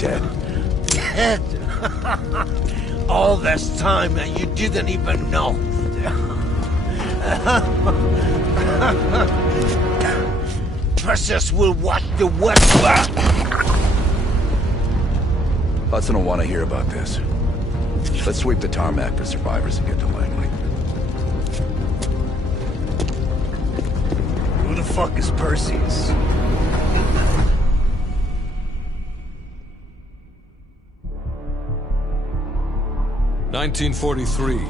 dead. Dead? All this time and you didn't even know. Perseus will watch the West. Hudson will want to hear about this. Let's sweep the tarmac for survivors and get to Langley. Who the fuck is Perseus? (1943).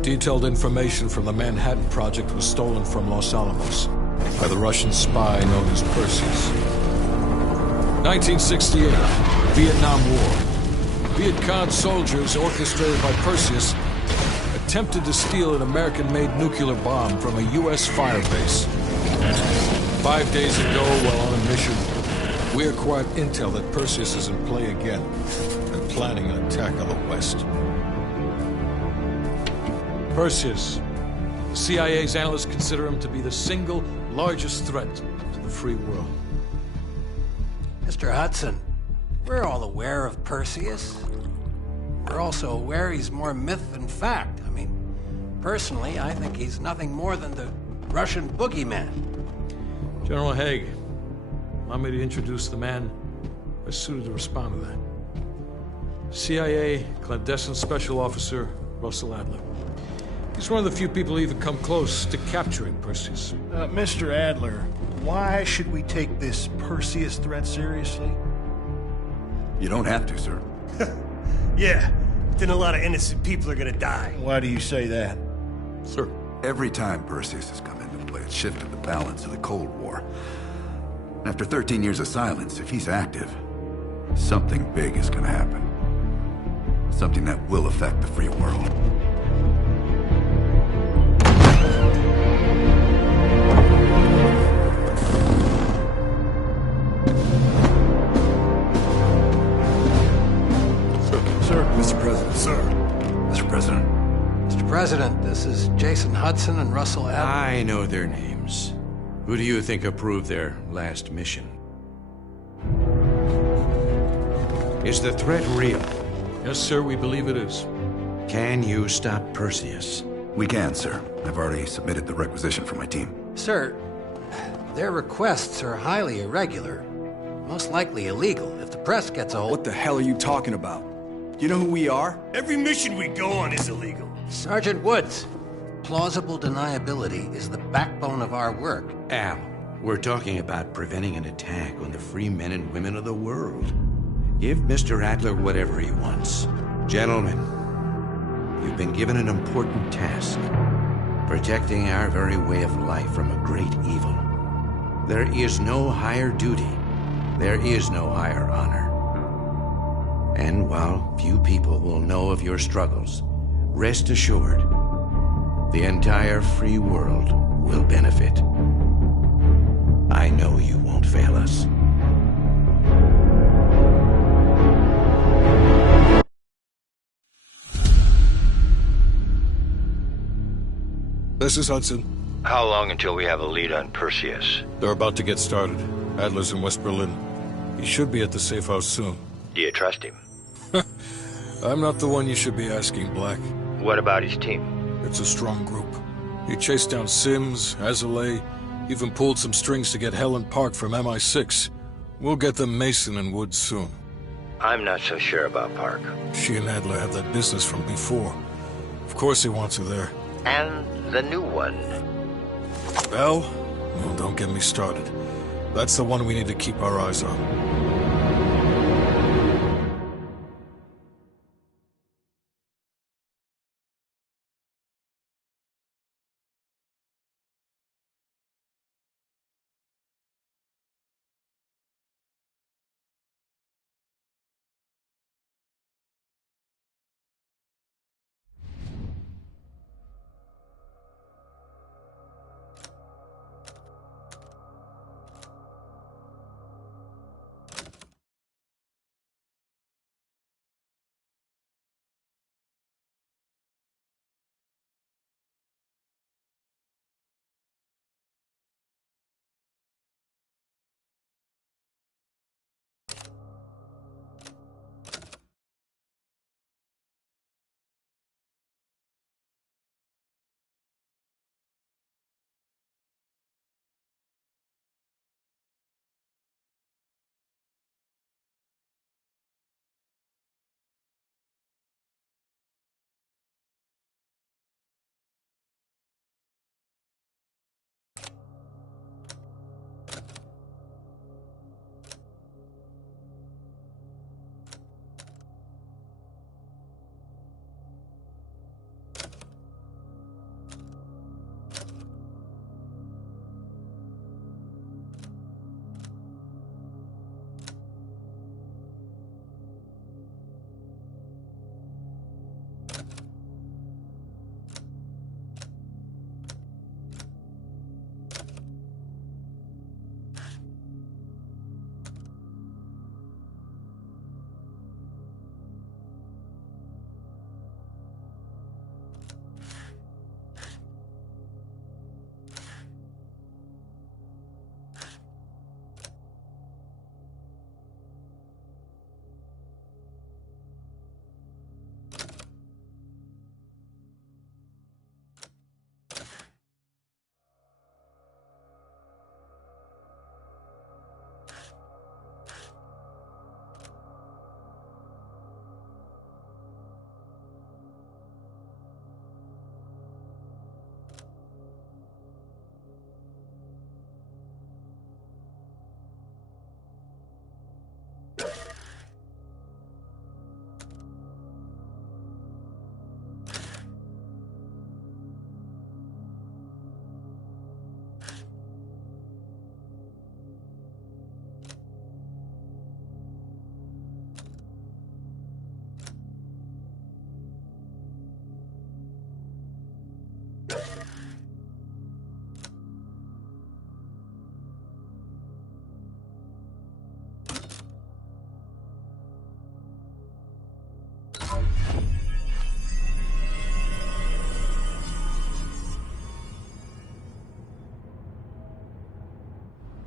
Detailed information from the Manhattan Project was stolen from Los Alamos by the Russian spy known as Perseus. 1968, Vietnam War. Viet Cong soldiers, orchestrated by Perseus, attempted to steal an American-made nuclear bomb from a U.S. firebase. 5 days ago, while on a mission, we acquired intel that Perseus is in play again and planning an attack on the West. Perseus. The CIA's analysts consider him to be the single largest threat to the free world. Mr. Hudson, we're all aware of Perseus. We're also aware he's more myth than fact. I mean, personally, I think he's nothing more than the Russian boogeyman. General Haig, allow me to introduce the man best suited to respond to that. CIA clandestine special officer Russell Adler. He's one of the few people who even come close to capturing Perseus. Mr. Adler, why should we take this Perseus threat seriously? You don't have to, sir. Yeah, then a lot of innocent people are gonna die. Why do you say that? Sir. Every time Perseus has come into play, it's shifted the balance of the Cold War. After 13 years of silence, if he's active, something big is gonna happen. Something that will affect the free world. Mr. President. Sir. Mr. President. Mr. President, this is Jason Hudson and Russell Adler. I know their names. Who do you think approved their last mission? Is the threat real? Yes, sir, we believe it is. Can you stop Perseus? We can, sir. I've already submitted the requisition for my team. Sir, their requests are highly irregular. Most likely illegal. If the press gets a hold... What the hell are you talking about? You know who we are? Every mission we go on is illegal. Sergeant Woods, plausible deniability is the backbone of our work. Al, we're talking about preventing an attack on the free men and women of the world. Give Mr. Adler whatever he wants. Gentlemen, you've been given an important task. Protecting our very way of life from a great evil. There is no higher duty. There is no higher honor. And while few people will know of your struggles, rest assured, the entire free world will benefit. I know you won't fail us. This is Hudson. How long until we have a lead on Perseus? They're about to get started. Adler's in West Berlin. He should be at the safe house soon. Do you trust him? I'm not the one you should be asking, Black. What about his team? It's a strong group. He chased down Sims, Azalea, even pulled some strings to get Helen Park from MI6. We'll get them Mason and Woods soon. I'm not so sure about Park. She and Adler have that business from before. Of course he wants her there. And the new one. Bell? Well, don't get me started. That's the one we need to keep our eyes on.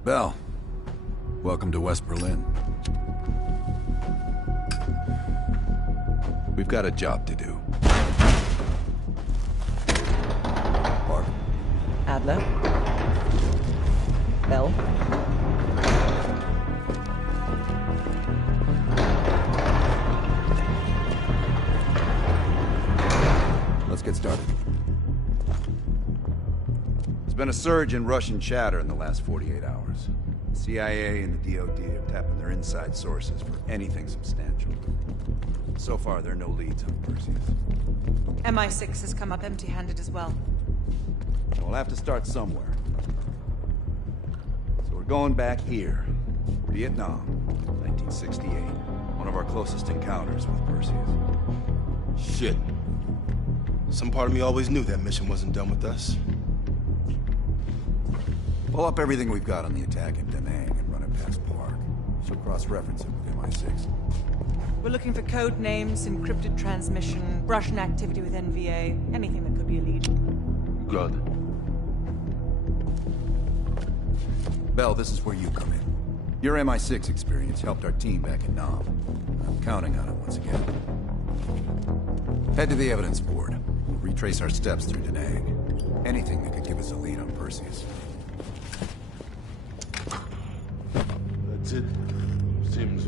Bell, welcome to West Berlin. We've got a job to do. Park. Adler. Bell. Let's get started. There's been a surge in Russian chatter in the last 48 hours. The CIA and the DoD are tapping their inside sources for anything substantial. So far, there are no leads on Perseus. MI6 has come up empty-handed as well. We'll have to start somewhere. So we're going back here. Vietnam, 1968. One of our closest encounters with Perseus. Shit. Some part of me always knew that mission wasn't done with us. Pull up everything we've got on the attack in Da Nang and run it past Park. She'll cross-reference it with MI6. We're looking for code names, encrypted transmission, Russian activity with NVA, anything that could be a lead. Good. Bell, this is where you come in. Your MI6 experience helped our team back in Nam. I'm counting on it once again. Head to the evidence board. We'll retrace our steps through Da Nang. Anything that could give us a lead on Perseus. That's it. Seems...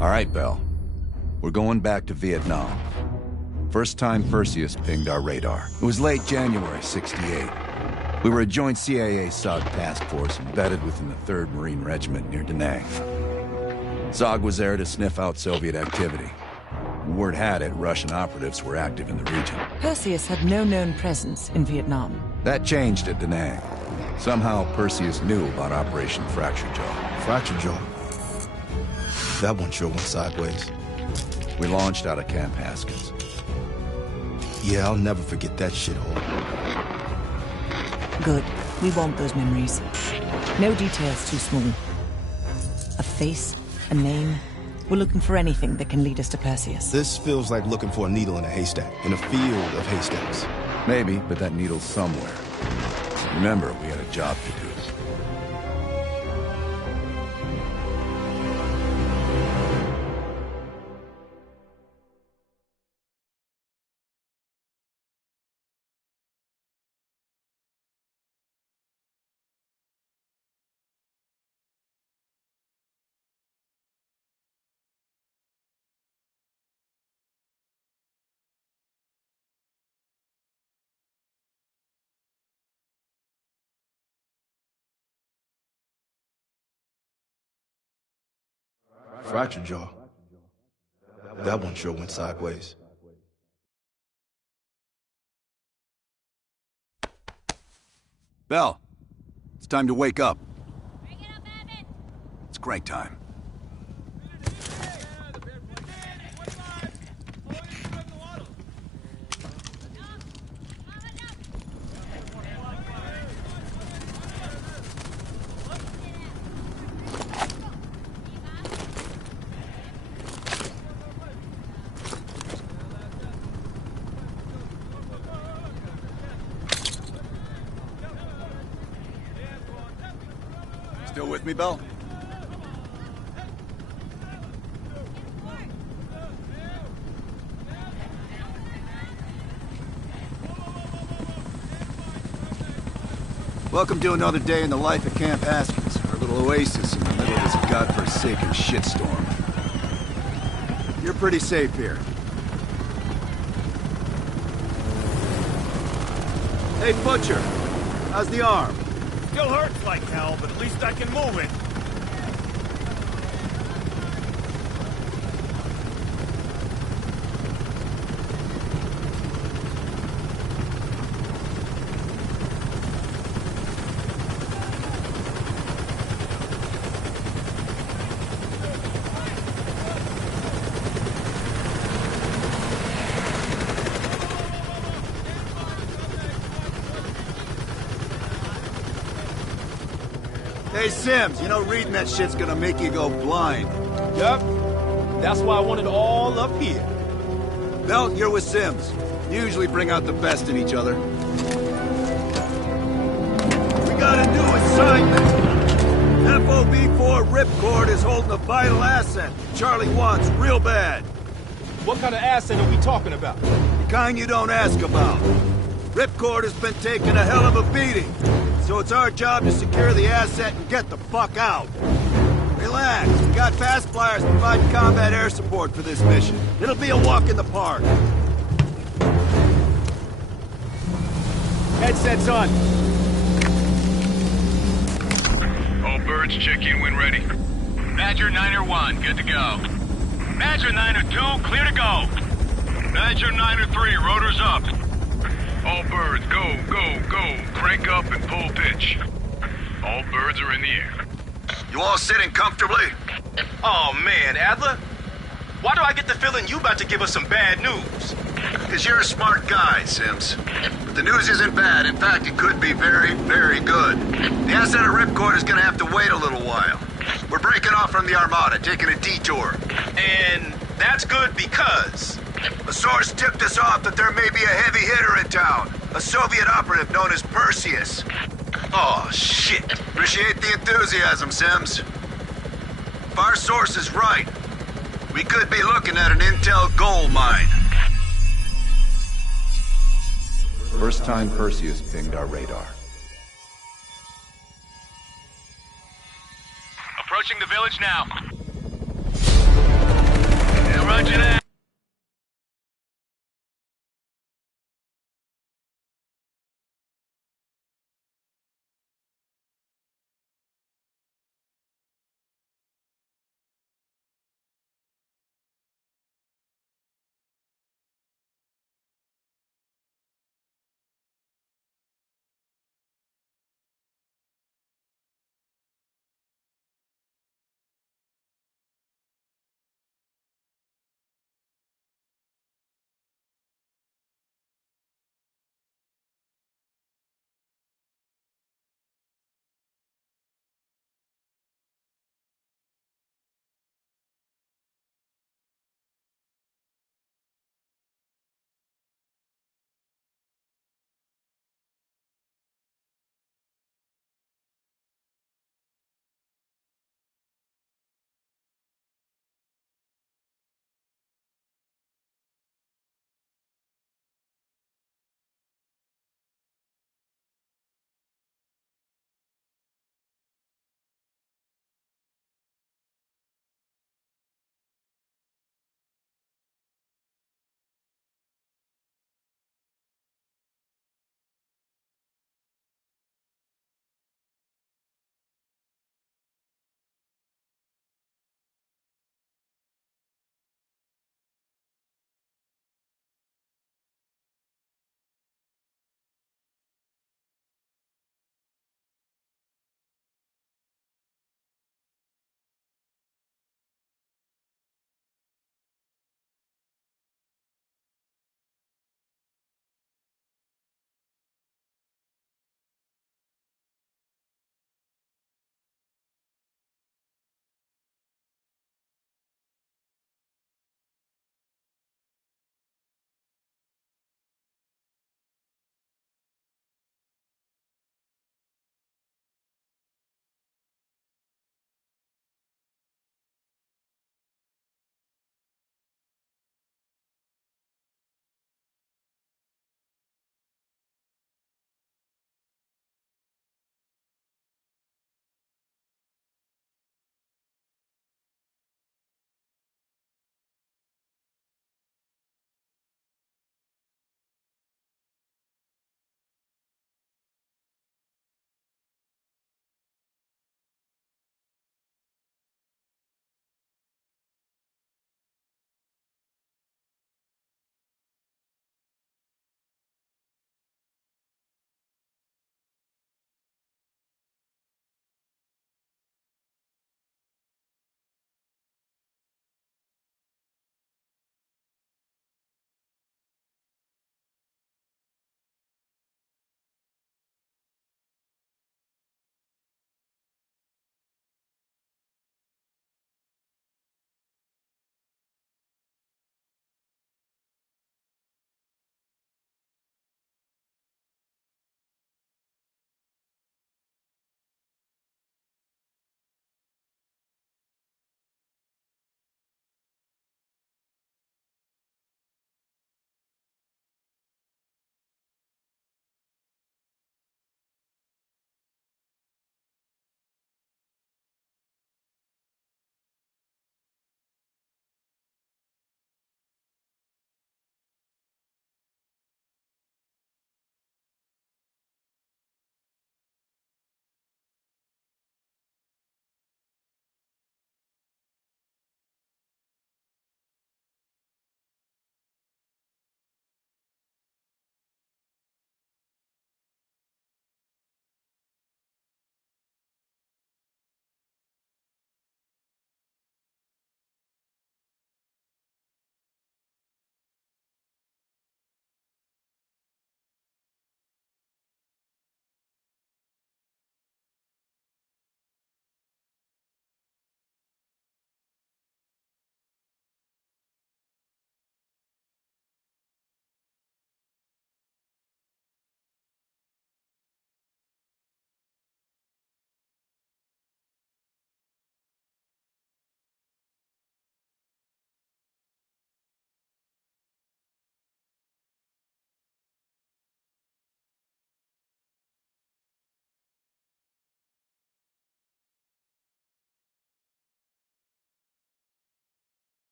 All right, Bell. We're going back to Vietnam. First time Perseus pinged our radar. It was late January, '68. We were a joint CIA-SOG task force embedded within the 3rd Marine Regiment near Da Nang. SOG was there to sniff out Soviet activity. Word had it, Russian operatives were active in the region. Perseus had no known presence in Vietnam. That changed at Da Nang. Somehow, Perseus knew about Operation Fracture Jaw. Fracture Jaw? That one sure went sideways. We launched out of Camp Haskins. Yeah, I'll never forget that shithole. Good. We want those memories. No details too small. A face, a name. We're looking for anything that can lead us to Perseus. This feels like looking for a needle in a haystack, in a field of haystacks. Maybe, but that needle's somewhere. Remember, we had a job to do. Fractured jaw. That one sure went sideways. Bell, it's time to wake up. It's crank time. Still with me, Bell? Welcome to another day in the life of Camp Haskins, our little oasis in the middle of this godforsaken shitstorm. You're pretty safe here. Hey, Butcher, how's the arm? Still hurts like hell, but at least I can move it. Hey, Sims, you know reading that shit's gonna make you go blind. Yep. That's why I want it all up here. Bell, you're with Sims. You usually bring out the best in each other. We got a new assignment. FOB4 Ripcord is holding a vital asset Charlie wants real bad. What kind of asset are we talking about? The kind you don't ask about. Ripcord has been taking a hell of a beating. So it's our job to secure the asset and get the fuck out. Relax, we got fast flyers providing combat air support for this mission. It'll be a walk in the park. Headsets on. All birds, check in when ready. Badger 9-1, good to go. Badger 9-2, clear to go. Badger 9-3, rotors up. All birds, go, go, go. Crank up and pull pitch. All birds are in the air. You all sitting comfortably? Oh man, Adler. Why do I get the feeling you about to give us some bad news? Because you're a smart guy, Sims. But the news isn't bad. In fact, it could be very, very good. The asset of Ripcord is gonna have to wait a little while. We're breaking off from the Armada, taking a detour. And that's good because... A source tipped us off that there may be a heavy hitter in town. A Soviet operative known as Perseus. Oh, shit. Appreciate the enthusiasm, Sims. If our source is right, we could be looking at an intel gold mine. First time Perseus pinged our radar. Approaching the village now. Roger that.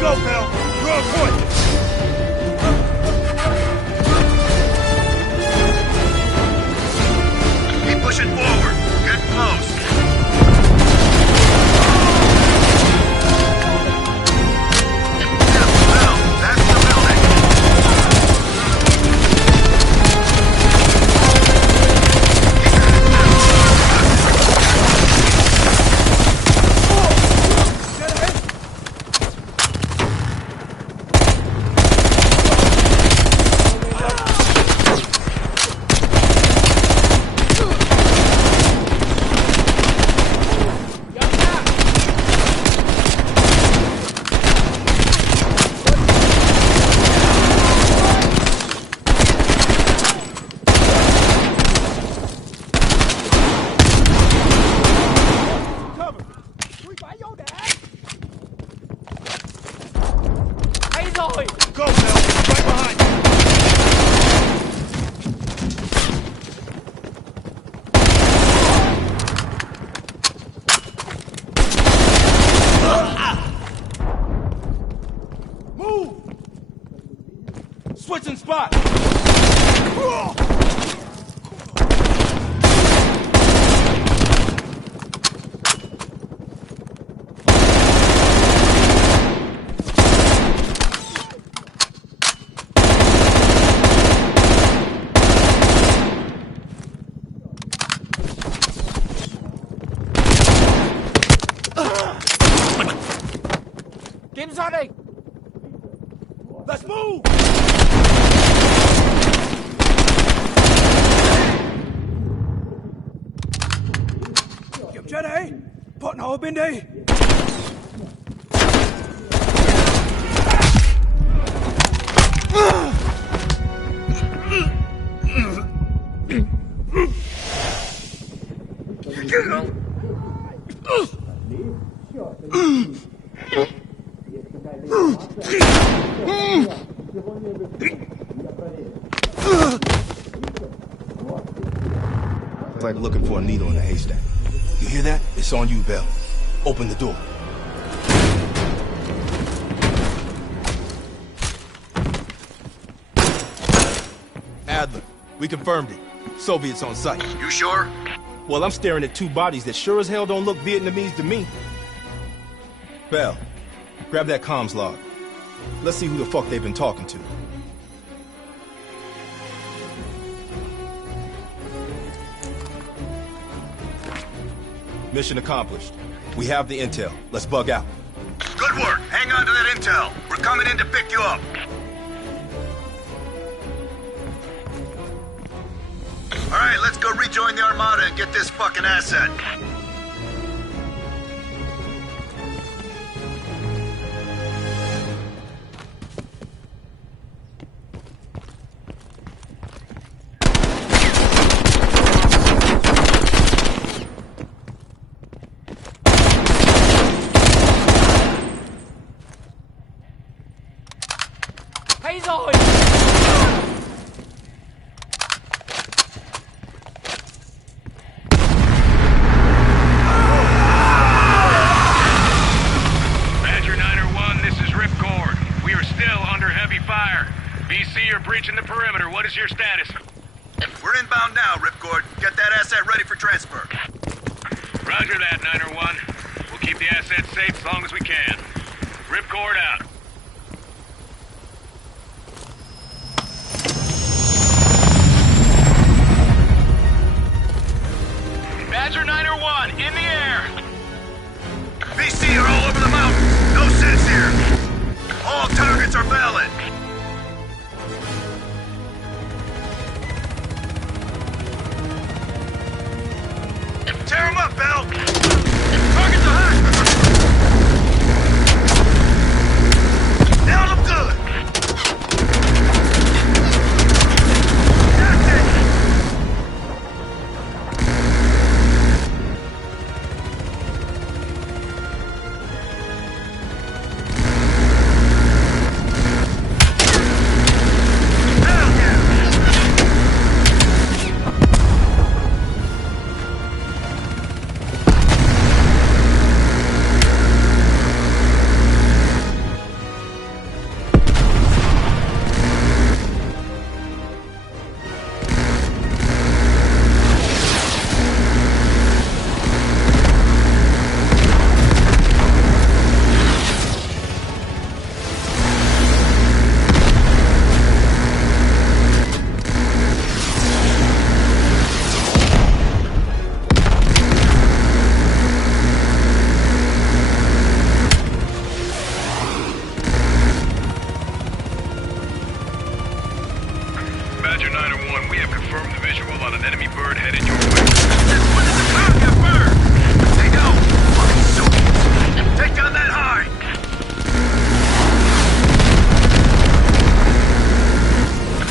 go, Bell. You're on point. Keep pushing forward. Get close. Go, Bell. Right behind you. Move! Switching spots! Let's move! Kiểm tra đây! Bọn họ ở bên đây! It's like looking for a needle in a haystack. You hear that? It's on you, Bell. Open the door. Adler, we confirmed it. Soviets on site. You sure? Well, I'm staring at two bodies that sure as hell don't look Vietnamese to me. Bell, grab that comms log. Let's see who the fuck they've been talking to. Mission accomplished. We have the intel. Let's bug out. Good work. Hang on to that intel. We're coming in to pick you up. All right, let's go rejoin the Armada and get this fucking asset. Breaching the perimeter. What is your status? We're inbound now, Ripcord. Get that asset ready for transfer. Roger that, 901. We'll keep the asset safe as long as we can. Ripcord out. Badger 901, in the air! BC are all over the mountains. No sense here. All targets are valid. Tear him up, Bell! Target's a hot! intel on an enemy bird headed your way. What is the target, bird? They know. Fucking Soviets. Take down that high.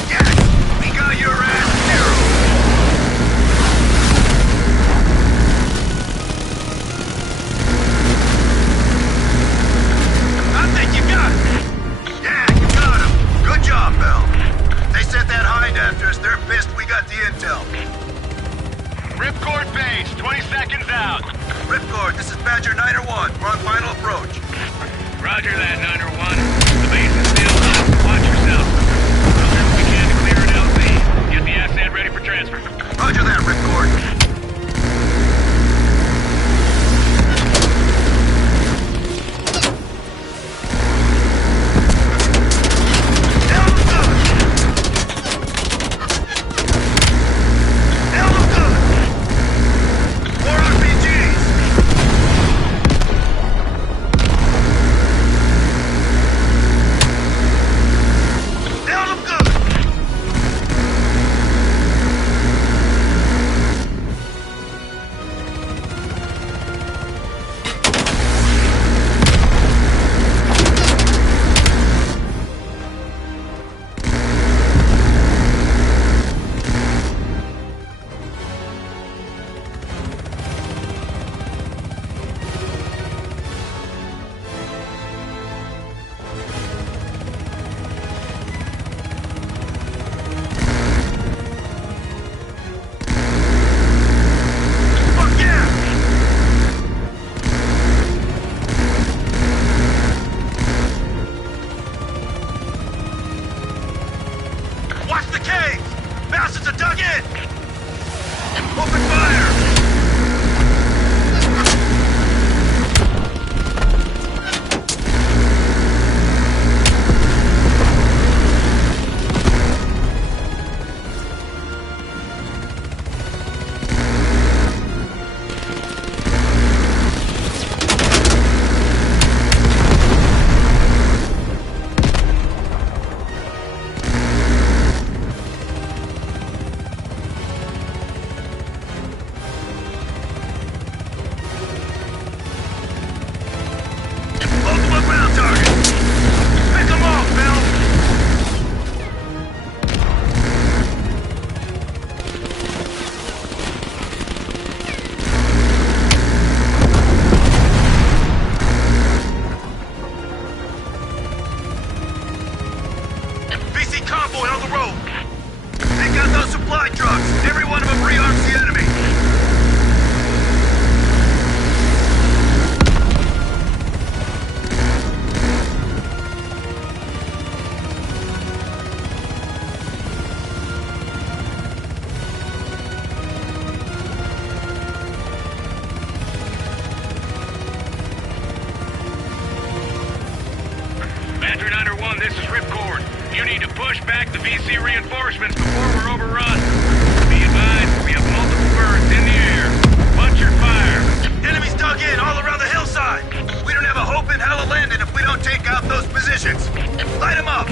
Yes, we got your ass zero. I think you got it. Yeah, you got him. Good job, Bell. They sent that hind after us. They're pissed we got the intel. Ripcord base, 20 seconds out. Ripcord, this is Badger 901. We're on final approach. Roger that, 901. The base is still hot. Watch yourself. We'll do what we can to clear an LZ. Get the asset ready for transfer. Roger that, Ripcord. Badger 901, this is Ripcord. You need to push back the VC reinforcements before we're overrun. Be advised, we have multiple birds in the air. Watch your fire. Enemies dug in all around the hillside. We don't have a hope in hell of landing if we don't take out those positions. Light them up.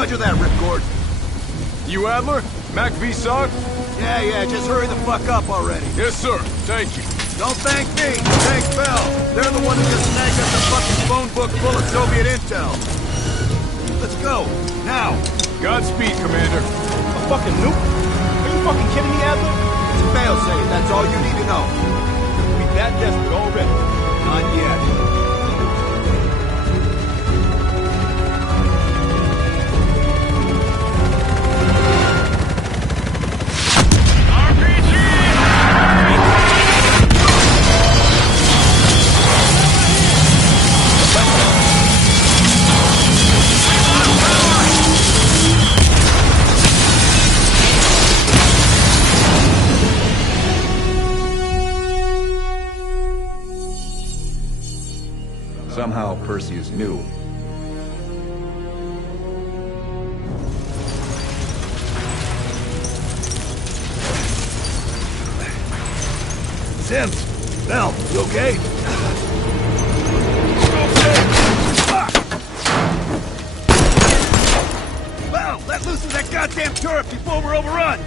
Roger that, Ripcord. You Adler? Mac V SOG? Yeah, just hurry the fuck up already. Yes, sir. Thank you. Don't thank me. Thank Bell. They're the one who just snagged us a fucking phone book full of Soviet intel. Let's go. Now. Godspeed, Commander. A fucking nuke? Are you fucking kidding me, Adler? It's a failsafe. That's all you need to know. We that desperate already? Not yet. Somehow Perseus knew. Sims! Bell, you okay? Bell, let loose of that goddamn turret before we're overrun!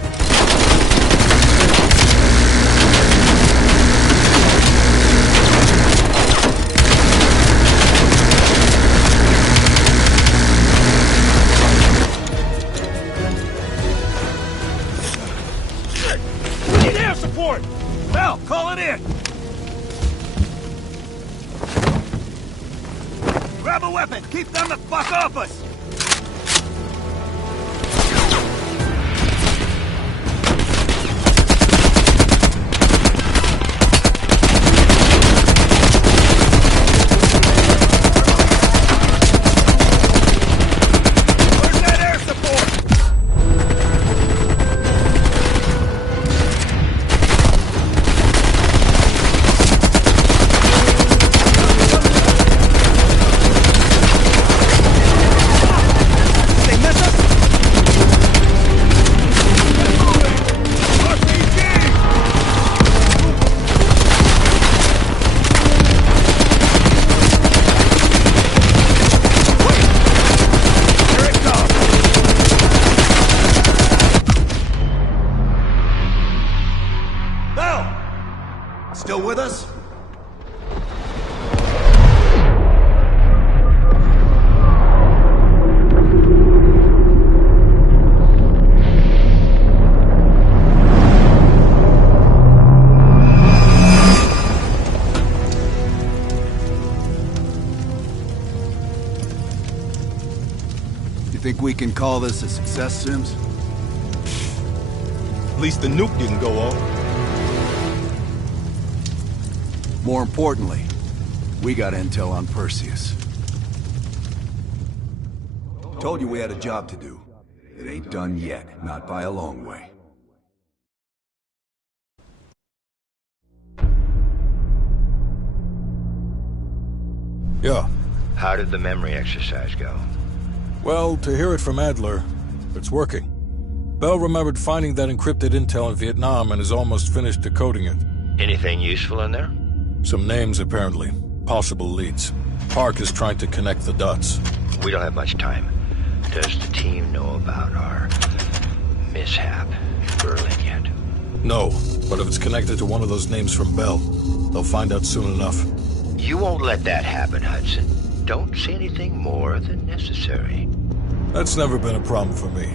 Support! Bell, call it in! Grab a weapon! Keep them the fuck off us! Where's that air support? Still with us? You think we can call this a success, Sims? At least the nuke didn't go off. More importantly, we got intel on Perseus. Told you we had a job to do. It ain't done yet, not by a long way. Yeah. How did the memory exercise go? Well, to hear it from Adler, it's working. Bell remembered finding that encrypted intel in Vietnam and is almost finished decoding it. Anything useful in there? Some names, apparently. Possible leads. Park is trying to connect the dots. We don't have much time. Does the team know about our mishap in Berlin yet? No, but if it's connected to one of those names from Bell, they'll find out soon enough. You won't let that happen, Hudson. Don't say anything more than necessary. That's never been a problem for me.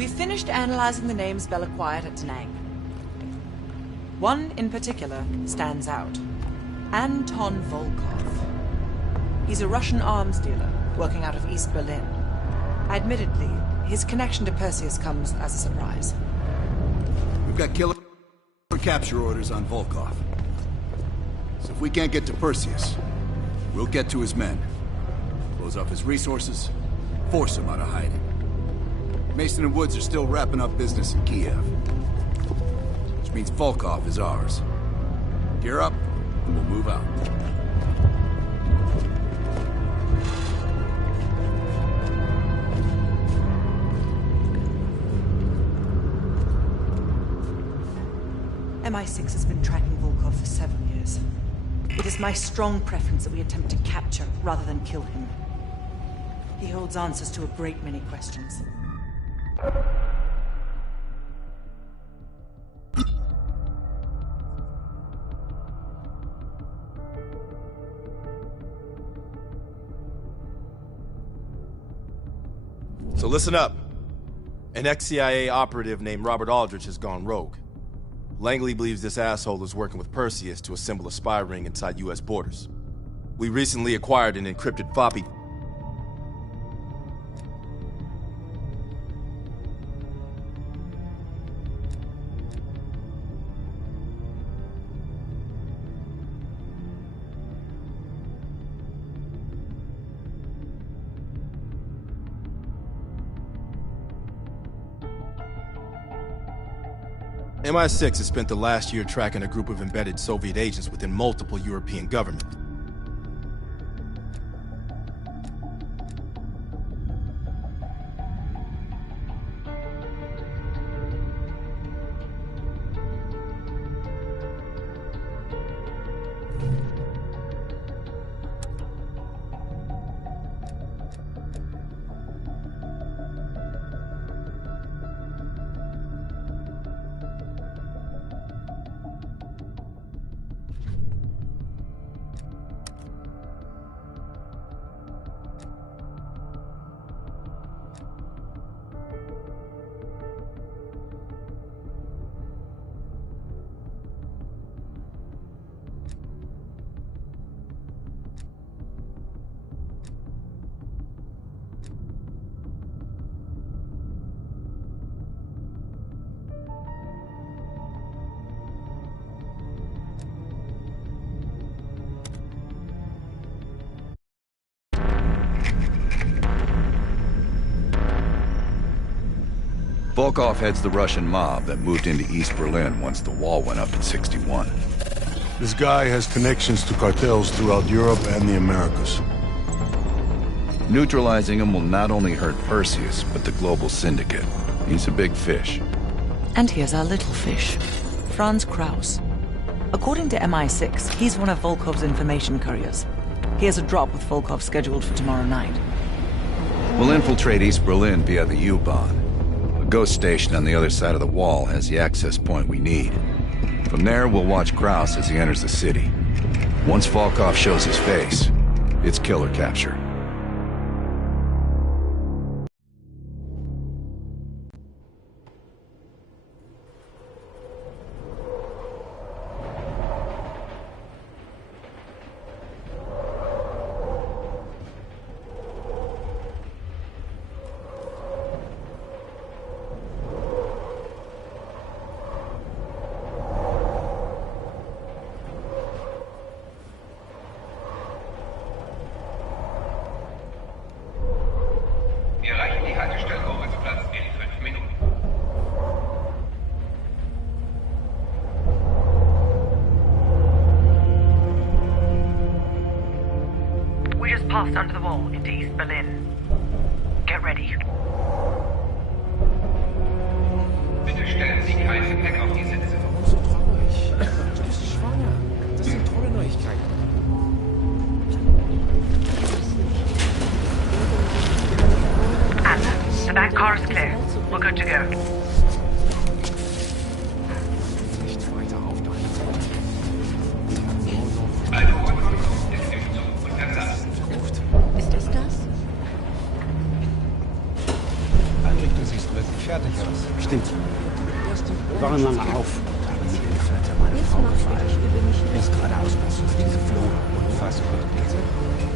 We've finished analyzing the names Bell acquired at Da Nang. One in particular stands out. Anton Volkov. He's a Russian arms dealer working out of East Berlin. Admittedly, his connection to Perseus comes as a surprise. We've got killer capture orders on Volkov. So if we can't get to Perseus, we'll get to his men. Close off his resources, force him out of hiding. Mason and Woods are still wrapping up business in Kiev. Which means Volkov is ours. Gear up, and we'll move out. MI6 has been tracking Volkov for 7 years. It is my strong preference that we attempt to capture rather than kill him. He holds answers to a great many questions. So listen up. An ex-CIA operative named Robert Aldrich has gone rogue. Langley believes this asshole is working with Perseus to assemble a spy ring inside U.S. borders. We recently acquired an encrypted floppy. MI6 has spent the last year tracking a group of embedded Soviet agents within multiple European governments. Volkov heads the Russian mob that moved into East Berlin once the wall went up in '61. This guy has connections to cartels throughout Europe and the Americas. Neutralizing him will not only hurt Perseus, but the global syndicate. He's a big fish. And here's our little fish, Franz Kraus. According to MI6, he's one of Volkov's information couriers. He has a drop with Volkov scheduled for tomorrow night. We'll infiltrate East Berlin via the U-Bahn. A ghost station on the other side of the wall has the access point we need. From there, we'll watch Kraus as he enters the city. Once Volkov shows his face, it's killer capture. Passed under the wall into East Berlin. Get ready. Bitte stellen Sie kein Gepäck auf die Sitze. So traurig. Du bist schwanger. Das sind tolle Neuigkeiten. Anna, the back car is clear. We're good to go. Nicht weiter aufdeuten. Also, ist im Zug und Ersatz. Ist das das? Einrichtung, sie ist reserviert. fertig, oder? Stimmt. Wir waren lange auf. Mit dem Vater meiner Frau gefallen. Er ist geradeaus, diese Flora. Unfassbar.